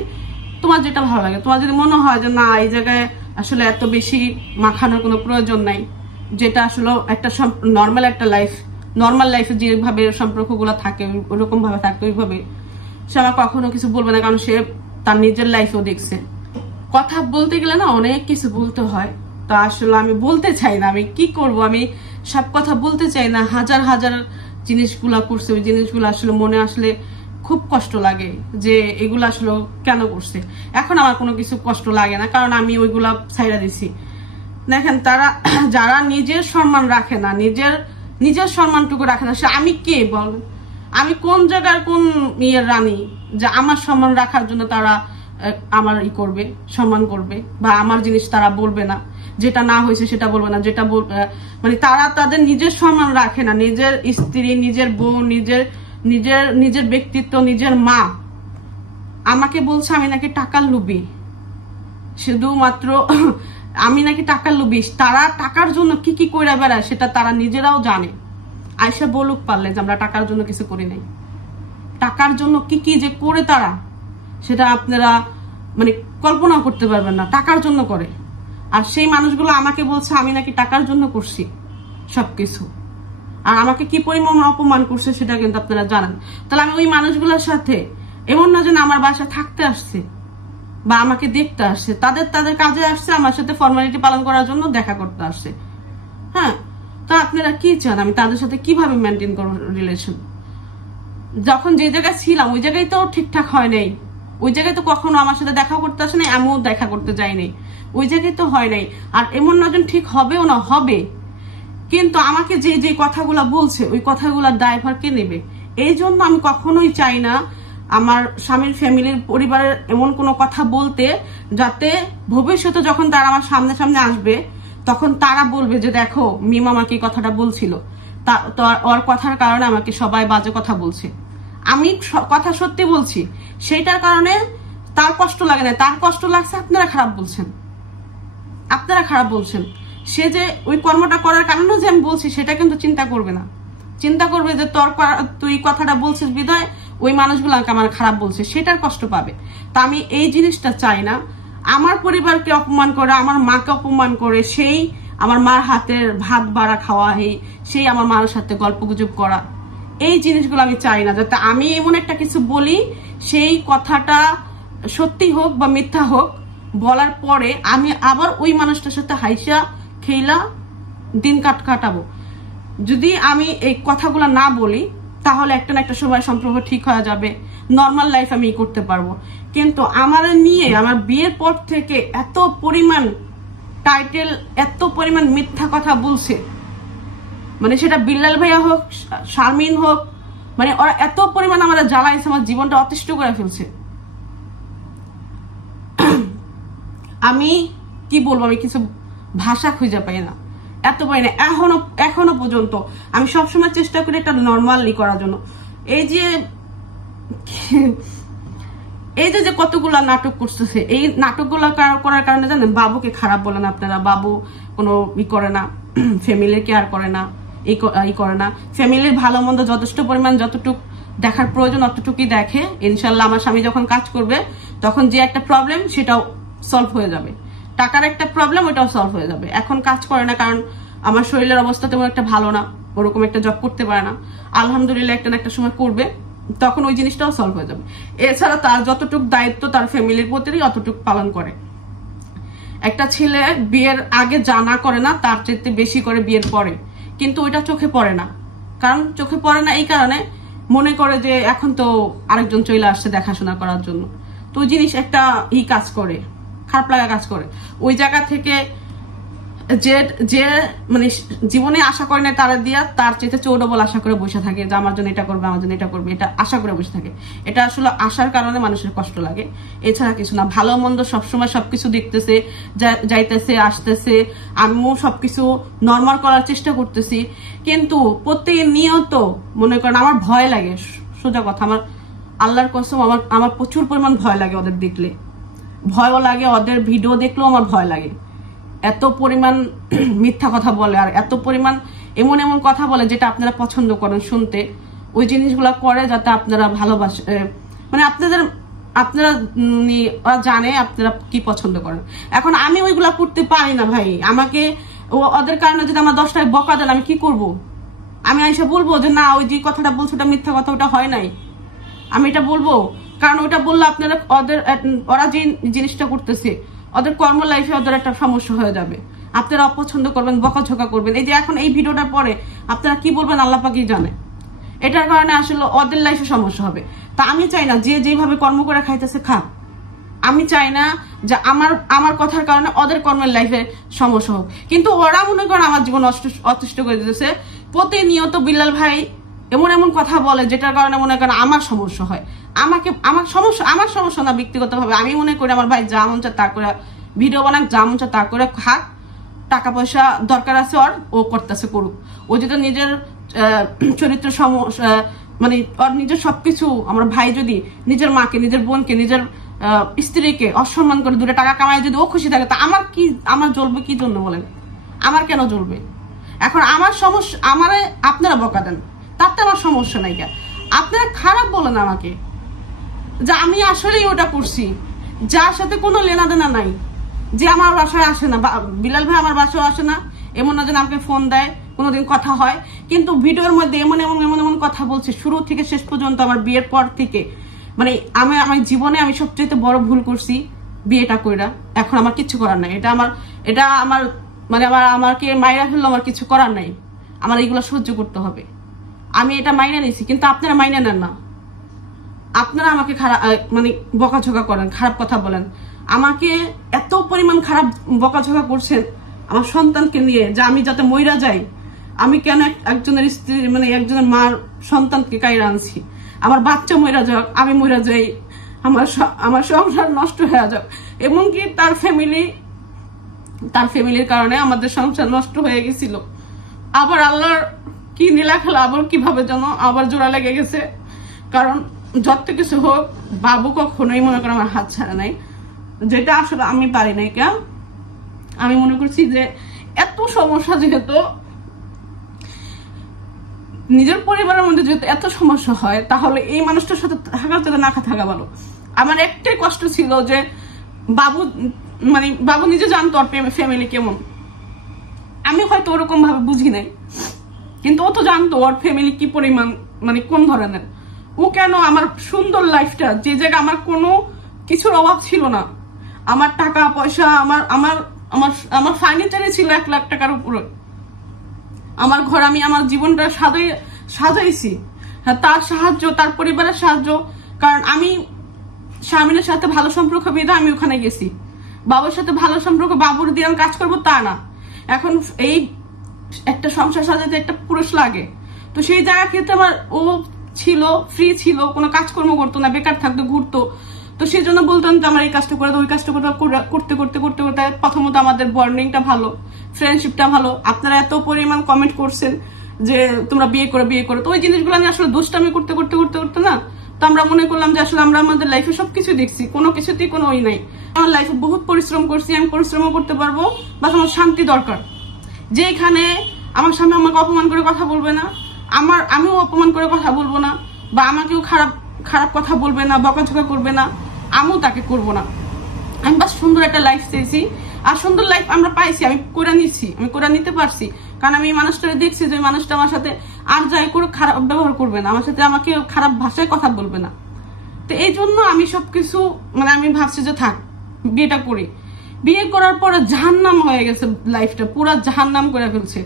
তোমার যেটা ভালো লাগে, তোমার যদি মনে হয় যে না এই জায়গায় আসলে এত বেশি মাখানোর কোনো প্রয়োজন নাই, যেটা আসলে একটা নর্মাল লাইফে যেভাবে সম্পর্কগুলো থাকে ওরকম ভাবে থাকে, ওইভাবে সে আমার কখনো কিছু বলবে না। কারণ সে তার নিজের লাইফেও দেখছে। কথা বলতে গেলে না অনেক কিছু বলতে হয়, তা আসলে আমি বলতে চাই না। আমি কি করব, আমি সব কথা বলতে চাই না। হাজার জিনিসগুলা করছে, ওই জিনিসগুলো আসলে মনে আসলে খুব কষ্ট লাগে যে এগুলো আসলে কেন করছে। এখন আমার কোনো কিছু কষ্ট লাগে না, কারণ আমি ওইগুলা ছাইড়া দিছি। দেখেন, যারা নিজের সম্মান রাখে না, নিজের সম্মানটুকু রাখে না, সে আমি কে বল? আমি কোন জায়গার কোন ইয়ের রানী যে আমার সম্মান রাখার জন্য তারা আমার সম্মান করবে, বা আমার জিনিস তারা বলবে না, যেটা না হয়েছে সেটা বলবে না, যেটা মানে তারা তাদের নিজের সম্মান রাখে না। নিজের স্ত্রী, নিজের বউ, নিজের ব্যক্তিত্ব, নিজের মা আমাকে বলছে আমি নাকি টাকার লোভী, শুধুমাত্র আমি নাকি টাকার লোভী। তারা টাকার জন্য কি কইরা বেড়ায় সেটা তারা নিজেরাও জানে। আয়সা বলুক পারলে যে আমরা টাকার জন্য কিছু করি নাই। টাকার জন্য কি যে করে তারা, সেটা আপনারা মানে কল্পনা করতে পারবেন না। টাকার জন্য করে। আর সেই মানুষগুলো আমাকে বলছে আমি নাকি টাকার জন্য করছি সবকিছু, আর আমাকে কি পরিমাণ অপমান করছে সেটা কিন্তু আপনারা জানেন। তাহলে আমি ওই মানুষগুলোর সাথে এমন না যেন আমার বাসায় থাকতে আসছে বা আমাকে দেখতে আসছে, তাদের কাজে আসছে, আমার সাথে ফর্মালিটি পালন করার জন্য দেখা করতে আসছে। হ্যাঁ, তা আপনারা কি চান আমি তাদের সাথে কিভাবে মেনটেন করব রিলেশন? যখন যে জায়গায় ছিলাম ওই জায়গায় তো ঠিকঠাক হয় নাই, ওই জায়গায় তো কখনো আমার সাথে দেখা করতে আসে নাই, আমিও দেখা করতে যাইনি, ওই জায়গায় তো হয় নাই। আর এমন না যেন ঠিক হবেও না, হবে, কিন্তু আমাকে যে কথাগুলা বলছে ওই কথাগুলার দায়ভার কে নেবে? এই জন্য আমি কখনোই চাই না আমার স্বামীর ফ্যামিলির পরিবারের এমন কোনো কথা বলতে, যাতে ভবিষ্যতে যখন তারা আমার সামনে আসবে তখন তারা বলবে যে দেখো মিম আমাকে কথাটা বলছিল, ওর কথার কারণে আমাকে সবাই বাজে কথা বলছে। আমি কথা সত্যি বলছি, সেইটার কারণে তার কষ্ট লাগে না, তার কষ্ট লাগছে আপনারা খারাপ বলছেন। সে যে ওই কর্মটা করার কারণে যে আমি বলছি সেটা কিন্তু চিন্তা করবে না। চিন্তা করবে যে তুই কথাটা বলছিস বিধায় ওই মানুষগুলোকে আমার খারাপ বলছে, সেটার কষ্ট পাবে। তা আমি এই জিনিসটা চাই না। আমার পরিবারকে অপমান করে, আমার মাকে অপমান করে, সেই আমার মার হাতের ভাত বাড়া খাওয়া, সেই আমার মার সাথে গল্প গুজব করা, এই জিনিসগুলো আমি চাই না। যাতে আমি এমন একটা কিছু বলি, সেই কথাটা সত্যি হোক বা মিথ্যা হোক, বলার পরে আমি আবার ওই মানুষটার সাথে হাইসা খেলা দিন কাটাবো। যদি আমি এই কথাগুলো না বলি তাহলে একটা না একটা সময় সম্পর্ক ঠিক হয়ে যাবে, নর্মাল লাইফ আমি করতে পারবো। কিন্তু আমার নিয়ে আমার বিয়ের পর থেকে এত পরিমাণ টাইটেল, এত পরিমাণ মিথ্যা কথা বলছে, মানে সেটা বিল্লাল ভাইয়া হোক, শারমিন হোক, মানে ওরা এত পরিমাণ আমার জ্বালাইছে, আমার জীবনটা অতিষ্ঠ করে ফেলছে। আমি কি বলবো, আমি কিছু ভাষা খুঁজে পাই না, এত পাই না। এখনো পর্যন্ত আমি সবসময় চেষ্টা করি এটা নর্মালি করার জন্য। এই যে কতগুলা নাটক করতেছে, এই নাটকগুলা করার কারণে জানেন বাবুকে খারাপ বলেন আপনারা। বাবু কোনো করে না, ফ্যামিলির কেয়ার করে না, করে না। ফ্যামিলির ভালো মন্দ যথেষ্ট পরিমাণ যতটুকু দেখার প্রয়োজন অতটুকুই দেখে। ইনশাল্লাহ আমার স্বামী যখন কাজ করবে তখন যে একটা প্রবলেম সেটাও সলভ হয়ে যাবে, টাকার একটা প্রবলেম ওটাও সলভ হয়ে যাবে। এখন কাজ করে না কারণ আমার শরীরের অবস্থা তেমন একটা ভালো না, ওরকম একটা জব করতে পারে না, আলহামদুলিল্লাহ একটা না একটা সময় করবে, তখন ওই জিনিসটাও সলভ হয়ে যাবে। এছাড়া তার যতটুকু দায়িত্ব তার ফ্যামিলির প্রতি অতটুকু পালন করে। একটা ছেলে বিয়ের আগে জানা করে না, তার চাইতে বেশি করে বিয়ের পরে, কিন্তু ওইটা চোখে পড়ে না। কারণ চোখে পড়ে না এই কারণে মনে করে যে এখন তো আরেকজন চলে আসছে দেখাশোনা করার জন্য, তো ওই জিনিস একটা কাজ করে, খারাপ লাগা কাজ করে। ওই জায়গা থেকে যে যে মানে জীবনে আশা করে না তারা দিয়া তার চাইতে 14 ডবল আশা করে বসে থাকে যে আমার জন্য এটা করবে, আমার জন্য এটা করবে, এটা আশা করে বসে থাকে। এটা আসলে আশার কারণে মানুষের কষ্ট লাগে, এছাড়া কিছু না। ভালো মন্দ সবসময় সবকিছু দেখতেছে, যাইতেছে আসতেছে, আমিও সবকিছু নর্মাল করার চেষ্টা করতেছি, কিন্তু প্রতিনিয়ত মনে করেন আমার ভয় লাগে। সোজা কথা, আমার আল্লাহর কসম আমার প্রচুর পরিমাণ ভয় লাগে ওদের দেখলে, ভয়ও লাগে, ওদের ভিডিও দেখলেও আমার ভয় লাগে। এত পরিমাণ মিথ্যা কথা বলে আর এত পরিমাণ এমন এমন কথা বলে যেটা আপনারা পছন্দ করেন শুনতে, ওই জিনিসগুলো করে যাতে আপনারা ভালোবাসে, মানে আপনারা জানে আপনারা কি পছন্দ করেন। এখন আমি ওইগুলা করতে পারি না ভাই, আমাকে ওদের কারণে যদি আমার 10টায় বকা দেন আমি কি করব? আমি এসে বলবো যে না ওই যে কথাটা বলছো ওটা মিথ্যা কথা, ওটা হয় নাই, আমি এটা বলবো? কারণ ওটা বললে আপনারা ওরা যে জিনিসটা করতেছে ওদের কর্ম লাইফে ওদের একটা সমস্যা হয়ে যাবে, আপনারা অপছন্দ করবেন, বকাঝকা করবেন। এই যে এখন এই ভিডিওটার পরে আপনারা কি বলবেন আল্লাহ পাকই জানে, এটার কারণে আসলে ওদের লাইফে সমস্যা হবে। তা আমি চাই না যে যেভাবে কর্ম করে খাইতেছে খাক, আমি চাই না যে আমার কথার কারণে ওদের কর্মের লাইফে সমস্যা হোক। কিন্তু ওরা মনে করেন আমার জীবন অতিষ্ঠ করে দিতেছে। প্রতিনিয়ত বিল্লাল ভাই এমন এমন কথা বলে যেটার কারণে মনে করেন আমার সমস্যা হয়। আমার সমস্যা না ব্যক্তিগতভাবে, আমি মনে করি আমার ভাই যা মন চায় তা করে ভিডিও বানাক, যা মন চায় তা করে খাক, টাকা পয়সা দরকার আছে ওর, ও করতেছে করুক। ও যদি নিজের চরিত্র মানে ওর নিজের সবকিছু, আমার ভাই যদি নিজের মাকে, নিজের বোনকে, নিজের স্ত্রীকে অসম্মান করে 2 টাকা কামায় যদি ও খুশি থাকে, তা আমার জ্বলবে কি জন্য বলেন? আমার কেন জ্বলবে? এখন আমার সমস্যা আমারে আপনারা বকা দেন, তাতে আমার সমস্যা নাই। আপনারা খারাপ বলেন আমাকে যে আমি আসলেই ওটা করছি, যার সাথে কোনো লেনা দেনা নাই, যে আমার বাসায় আসে না, বিলাল ভাই আমার বাসায় আসে না, এমন না যে আমাকে ফোন দেয়, কোনোদিন কথা হয়, কিন্তু ভিডিওর মধ্যে এমন এমন এমন এমন কথা বলছে শুরু থেকে শেষ পর্যন্ত। আমার বিয়ের পর থেকে মানে আমার জীবনে আমি সবচেয়ে বড় ভুল করছি বিয়েটা কইরা। এখন আমার কিছু করার নাই, এটা আমার মানে আমাকে মাইরা ফেললো, আমার কিছু করার নাই, আমার এইগুলো সহ্য করতে হবে। আমি এটা মাইনে নিয়েছি, কিন্তু আপনারা মাইনে নেন না। আপনারা আমাকে খারাপ মানে বকাঝকা করেন, খারাপ কথা বলেন, আমাকে এত পরিমাণ খারাপ বকাঝকা করছেন আমার সন্তানকে নিয়ে, যে আমি যাতে মইরা যাই। আমি কেন একজনের স্ত্রী মানে একজনের মার সন্তানকে কাইরা আনছি? আমার বাচ্চা মইরা যাক, আমি মইরা যাই, আমার সংসার নষ্ট হয়ে যাক, এমনকি তার ফ্যামিলির কারণে আমাদের সংসার নষ্ট হয়ে গেছিল। আবার আল্লাহর কি নীলা খেলা, আবার কিভাবে যেন আবার জোড়া লেগে গেছে। কারণ যত কিছু হোক, বাবু কখনোই মনে করে আমার হাত ছাড়া নাই, যেটা আসলে আমি পারি নাই। আমি মনে করছি যে এত সমস্যা, যেহেতু নিজের পরিবারের মধ্যে যেহেতু এত সমস্যা হয়, তাহলে এই মানুষটার সাথে থাকার সাথে না থাকা ভালো। আমার একটাই কষ্ট ছিল যে বাবু নিজে জানতো ওর ফ্যামিলি কেমন, আমি হয়তো ওরকম ভাবে বুঝি নাই, কিন্তু ও তো জানতো ওর ফ্যামিলি কি পরিমাণ মানে কোন ধরনের। ও কেন আমার সুন্দর লাইফটা, যে জায়গায় আমার কোনো কিছুর অভাব ছিল না, আমার টাকা পয়সা, আমার ফার্নিচারে ছিল 1 লাখ টাকার উপরে, আমার ঘর আমি আমার জীবনটা সাজাইছি তার সাহায্য, তার পরিবারের সাহায্য। কারণ আমি শারমিনের সাথে ভালো সম্পর্ক বেঁধে আমি ওখানে গেছি, বাবুর সাথে ভালো সম্পর্ক, বাবুর দিয়ে আমি কাজ করবো তা না। এখন এই একটা সংসার সাজাতে একটা পুরুষ লাগে, তো সেই জায়গা ক্ষেত্রে আমার ও ছিল, ফ্রি ছিল, কোনো কাজকর্ম করতো না, বেকার থাকতো, ঘুরতো। তো সেই জন্য বলতাম যে আমার এই কাজটা করে দাও, ওই কাজটা করতে করতে প্রথমত আমাদের বন্ডিংটা ভালো, ফ্রেন্ডশিপটা ভালো। আপনারা এত পরিমাণ কমেন্ট করছেন যে তোমরা বিয়ে করো, তো ওই জিনিসগুলো আমি আসলে দুষ্টামি করতে না, তো আমরা মনে করলাম যে আসলে আমরা আমাদের লাইফে সবকিছু দেখছি, কোনো কিছুতেই কোনো ওই নাই। আমার লাইফে বহুত পরিশ্রম করছি, আমি পরিশ্রমও করতে পারবো, বাস আমার শান্তি দরকার। যেখানে আমার সামনে আমাকে অপমান করে কথা বলবে না, আমিও অপমান করে কথা বলবো না, বা আমাকেও খারাপ কথা বলবে না, বকাঝকা করবে না, আমিও তাকে করবো না। আমি বাস সুন্দর একটা লাইফ চেয়েছি, আর সুন্দর লাইফ আমরা পাইছি, আমি করে নিচ্ছি, আমি করে নিতে পারছি, কারণ আমি এই মানুষটাকে দেখছি যে মানুষটা আমার সাথে আর যাই করে খারাপ ব্যবহার করবে না, আমার সাথে আমাকে খারাপ ভাষায় কথা বলবে না। তো এই জন্য আমি সবকিছু মানে আমি ভাবছি যে থাক বিয়েটা করি। বিয়ে করার পরে জাহান্নাম হয়ে গেছে লাইফটা, পুরা জাহান্নাম করে ফেলছে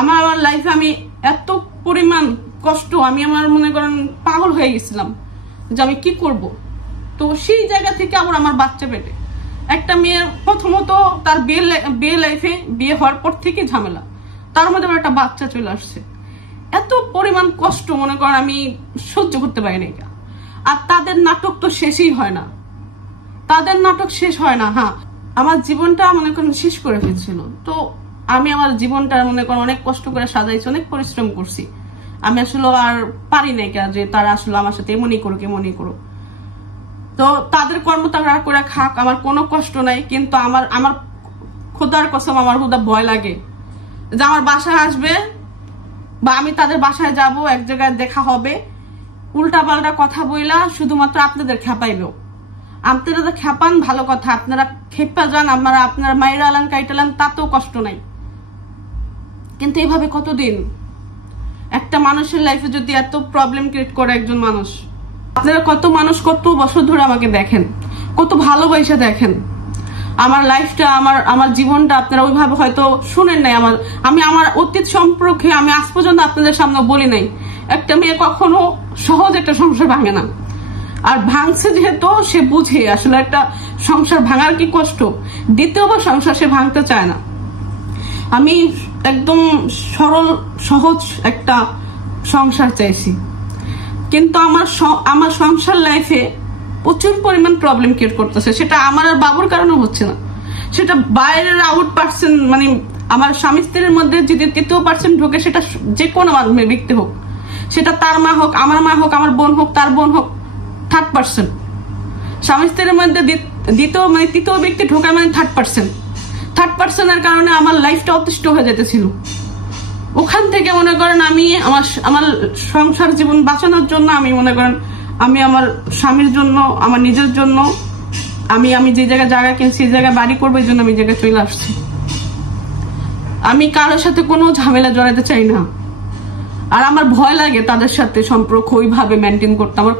আমার লাইফে। আমি এত পরিমাণ কষ্ট, আমি আমার মনে করেন পাগল হয়ে গেছিলাম যে আমি কি করব। তো সেই জায়গা থেকে আবার আমার বাচ্চা পেটে একটা মেয়ের প্রথমত তার বিয়ে লাইফে বিয়ে হওয়ার পর থেকে ঝামেলা, তার মধ্যে একটা বাচ্চা চলে আসছে। এত পরিমাণ কষ্ট মনে করেন আমি সহ্য করতে পারি না এটা। আর তাদের নাটক তো শেষই হয় না, তাদের নাটক শেষ হয় না। হ্যাঁ, আমার জীবনটা মনে করেন শেষ করে ফেলছিল। তো আমি আমার জীবনটা মনে করেন অনেক কষ্ট করে সাজাইছি, অনেক পরিশ্রম করছি। আমি আসলে আর পারি না যে তারা আসলে আমার সাথে এমনই করুক এমনই করুক। তো তাদের কর্ম তারা করে খাক, আমার কোনো কষ্ট নাই। কিন্তু আমার খোদার কসম আমার খোদা ভয় লাগে যে আমার বাসায় আসবে বা আমি তাদের বাসায় যাব, এক জায়গায় দেখা হবে, উল্টা পাল্টা কথা বইলা শুধুমাত্র আপনাদের খেপাইব। আপনারা তো খেপান ভালো কথা, আপনারা খেপা যান, আপনারা মাইরা আলান কাইটালান, তাতেও কষ্ট নাই। কিন্তু এইভাবে কতদিন একটা মানুষের লাইফে যদি এত প্রবলেম ক্রিয়েট করে একজন মানুষ, আপনারা কত মানুষ কত বছর ধরে আমাকে দেখেন, কত ভালোবাসা দেখেন আমার লাইফটা, আমার জীবনটা আপনারা ওইভাবে হয়তো শুনেন নাই। আমি আমার অতীত সম্পর্কে আমি আজ পর্যন্ত আপনাদের সামনে বলি নাই। একটা মেয়ে কখনো সহজ একটা সংসার ভাঙে না, আর ভাঙছে যেহেতু সে বুঝে আসলে একটা সংসার ভাঙার কি কষ্ট, দ্বিতীয়বার সংসার সে ভাঙতে চায় না। আমি একদম সরল সহজ একটা সংসার চাইছি, কিন্তু আমার সংসার লাইফে প্রচুর পরিমাণ প্রবলেম ক্রিয়েট করতেছে। সেটা আমার আর বাবুর কারণে হচ্ছে না, সেটা বাইরের আউট পার্সন, মানে আমার স্বামী স্ত্রীর মধ্যে যদি তৃতীয় পার্সন ঢোকে, সেটা যে কোনো ব্যক্তি হোক, সেটা তার মা হোক, আমার মা হোক, আমার বোন হোক, তার বোন হোক, থার্ড পার্সন। স্বামী স্ত্রীর মধ্যে তৃতীয় ব্যক্তি ঢোকা মানে থার্ড পার্সনের কারণে আমার লাইফটা অতিষ্ঠ হয়ে যেতেছিল। ওখান থেকে মনে করেন আমি আমার সংসার জীবন বাঁচানোর জন্য আমি মনে করেন আমি আমার স্বামীর জন্য, আমার নিজের জন্য, আমি যে জায়গা কিনছি সেই জায়গায় বাড়ি করবো, এই জন্য আমি জায়গায় চলে আসছি। আমি কারোর সাথে কোনো ঝামেলা জড়াতে চাই না, আর আমার ভয় লাগে তাদের সাথে সম্পর্ক ওইভাবে মেনটেন করতে। আমার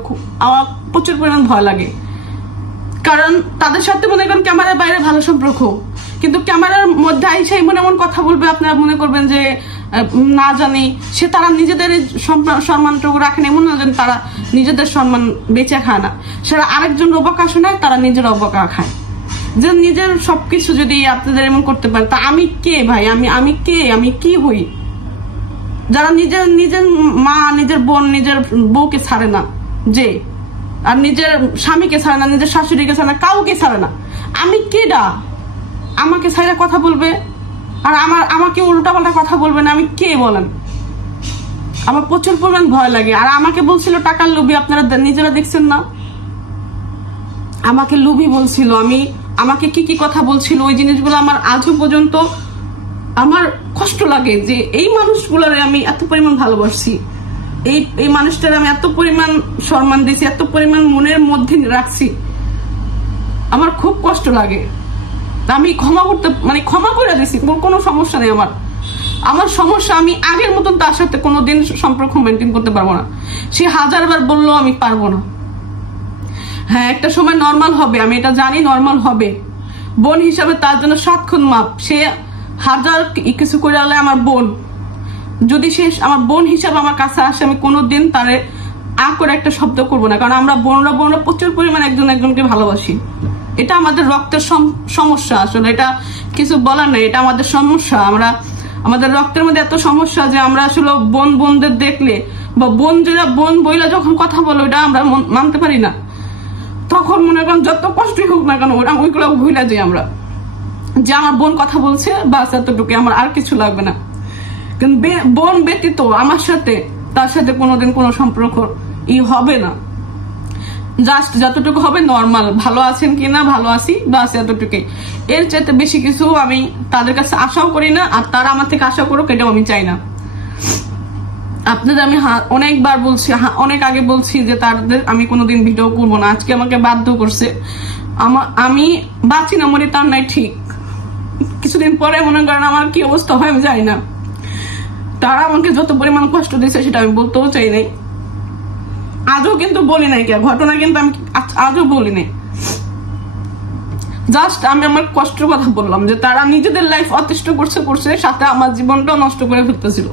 প্রচুর পরিমাণ ভয় লাগে, কারণ তাদের সাথে মনে করেন ক্যামেরার বাইরে ভালো সম্পর্ক, কিন্তু ক্যামেরার মধ্যে আইসাই এমন কথা বলবে আপনারা মনে করবেন যে না জানি সে তারা নিজেদের সম্মানটুকু রাখেন, এমন না যেন তারা নিজেদের সম্মান বেঁচে খায় না, সেটা আরেকজন অবকা শোনায়, তারা নিজের অবকা খায়। যে নিজের সবকিছু যদি আপনাদের এমন করতে পারে, তা আমি কে ভাই? আমি কে? আমি কি হই? যারা নিজের মা, নিজের বোন, নিজের বউকে ছাড়ে না, যে আর নিজের স্বামীকে ছাড়ে না, নিজের শাশুড়িকে ছাড়ে না, কাউকে ছাড়ে না, আমি কেডা? আমাকে ছাইরা কথা বলবে আর আমাকে উল্টাপাল্টা কথা বলবে না, আমি কে বলেন? আমার প্রচুর পরিমাণ ভয় লাগে। আর আমাকে বলছিল টাকার লোভী, আপনারা নিজেরা দেখছেন না, আমাকে লোভী বলছিল। আমাকে কি কথা বলছিল, ওই জিনিসগুলো আমার আজও পর্যন্ত আমার কষ্ট লাগে যে এই মানুষগুলোর আমি এত পরিমাণ ভালোবাসছি, এই মানুষটার আমি এত পরিমাণ সম্মান দিয়েছি, এত পরিমাণ মনের মধ্যে রাখছি, আমার খুব কষ্ট লাগে। আমি ক্ষমা করে দিছি, কোনো সমস্যা নেই। আমার সমস্যা আমি আগের মতন তার সাথে কোনোদিন সম্পর্ক মেনটেন করতে পারবো না। সে 1000বার বললেও আমি পারবো না। হ্যাঁ, একটা সময় নর্মাল হবে, আমি এটা জানি নর্মাল হবে। বোন হিসাবে তার জন্য 7 খুন মাপ। সে 1000 কিছু করে আলে আমার বোন, যদি সে আমার বোন হিসাবে আমার কাছে আসে, আমি কোনোদিন তারে করে একটা শব্দ করবো না, কারণ আমরা বোনরা প্রচুর পরিমাণ একজনকে ভালোবাসি। এটা আমাদের রক্তের সমস্যা, আসলে এটা কিছু বলার নেই, এটা আমাদের সমস্যা। আমাদের রক্তের মধ্যে এত সমস্যা যে আমরা আসলে বোনদের দেখলে বা বোন বইলা যখন কথা বলে ওটা আমরা মানতে পারি না। তখন মনে করেন যত কষ্টই হোক না কেন ওইগুলো ভুলে যাই আমরা, যে আমার বোন কথা বলছে বাস এতটুকু, আমার আর কিছু লাগবে না। কিন্তু বোন ব্যতীত আমার সাথে তার সাথে কোনোদিন কোনো সম্পর্ক হবে না। জাস্ট যতটুকু হবে নর্মাল, ভালো আছেন কিনা, ভালো আছি, বাস এতটুকুই। এর চাইতে বেশি কিছু আমি তাদের কাছে আশাও করি না, আর তারা আমার থেকে আশা করুক এটাও আমি চাই না। আপনাদের আমি অনেকবার বলছি, অনেক আগে বলছি যে তাদের আমি কোনোদিন ভিডিও করবো না। আজকে আমাকে বাধ্য করছে। আমি বাঁচি না মরি তার নাই ঠিক, কিছুদিন পরে মনে করেন আমার কি অবস্থা হয় আমি জানি না। তারা আমাকে যত পরিমাণ কষ্ট দিয়েছে সেটা আমি বলতেও চাই নাই, আজও কিন্তু বলি নাই, কে ঘটনা কিন্তু আমি আজও বলি নাই। জাস্ট আমি আমার কষ্টের কথা বললাম যে তারা নিজেদের লাইফ অতিষ্ঠ করছে, সাথে আমার জীবনটাও নষ্ট করে ফেলতেছিল,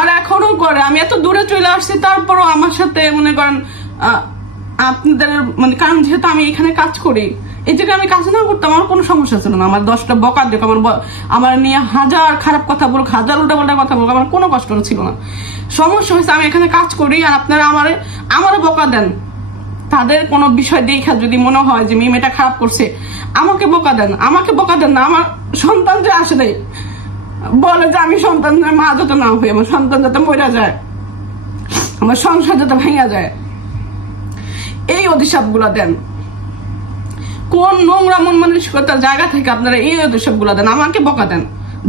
আর এখনো করে। আমি এত দূরে চলে আসছি, তারপরও আমার সাথে মনে করেন আপনাদের মানে, কারণ যেহেতু আমি এখানে কাজ করি, এই জায়গায় আমি কাজ না করতাম আমার কোনো সমস্যা ছিল না। আমার 10টা বকা দেখ, আমার নিয়ে হাজার খারাপ কথা বলুক, হাজার উল্টাপাল্টা কথা বলুক, আমার কোনো কষ্ট ছিল না। সমস্যা হয়েছে আমি এখানে কাজ করি আর আপনারা আমারও বকা দেন। তাদের কোনো বিষয় দেখা যদি মনে হয় যে মেয়েটা খারাপ করছে, আমাকে বকা দেন, না। আমার সন্তান যে আসে নাই, বলে যে আমি সন্তান মা যাতে না হই, আমার সন্তান যাতে মরে যায়, আমার সংসার যাতে ভেঙে যায়, এই অভিশাপ গুলা দেন। কোন নোংরা মন মানসিকতার জায়গা থেকে আপনারা এই অভিশাপ গুলা দেন? আমাকে বকা দেন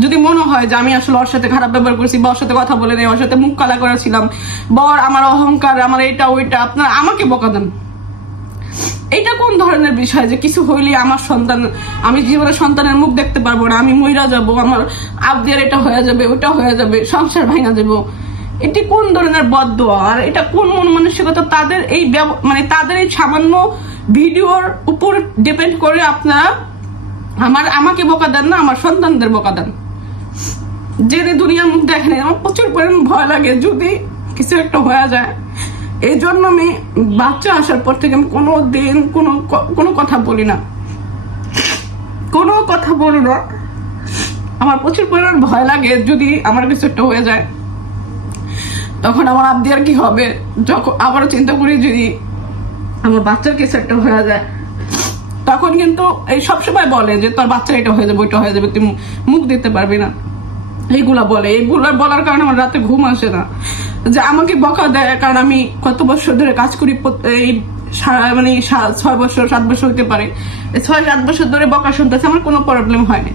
যদি মনে হয় যে আমি আসলে ওর সাথে খারাপ ব্যবহার করছি, বা ওর সাথে কথা বলে নেই, ওর সাথে মুখ কালা করেছিলাম, বর আমার অহংকার, আমার এটা ওইটা, আপনারা আমাকে বকা দেন। এটা কোন ধরনের বিষয় যে কিছু হইলে আমার সন্তান, আমি জীবনে সন্তানের মুখ দেখতে পারবো না, আমি মইরা যাবো, আমার আবদের এটা হয়ে যাবে, ওইটা হয়ে যাবে, সংসার ভাঙা যাবো, এটি কোন ধরনের বদদোয়া? আর এটা কোন মন মানসিকতা? তাদের এই মানে তাদের এই সামান্য ভিডিওর উপর ডিপেন্ড করে আপনারা আমাকে বকা দেন না, আমার সন্তানদের বকা দেন। যে দুনিয়ার মুখ দেখেন, আমার প্রচুর পরিমাণ ভয় লাগে যদি কিছু একটা হয়ে যায়। এই জন্য আমি বাচ্চা আসার পর থেকে আমি কোনোদিন কোনো কথা বলি না, আমার প্রচুর পরিমাণ ভয় লাগে যদি আমার কিছু একটা হয়ে যায়, তখন আমার আব্দি আর কি হবে। যখন আবার চিন্তা করি যদি আমার বাচ্চার কিছু একটা হয়ে যায়, তখন কিন্তু এই সবসময় বলে যে তোর বাচ্চা এটা হয়ে যাবে, ওইটা হয়ে যাবে, তুই মুখ দিতে পারবি না, এইগুলা বলার কারণে আমার রাতে ঘুম আসে না। যে আমাকে বকা দেয়, কারণ আমি কত বছর ধরে কাজ করি, এই মানে 6 বছর 7 বছর হতে পারে, 6-7 বছর ধরে বকা শুনতেছে, আমার কোনো প্রবলেম হয়নি।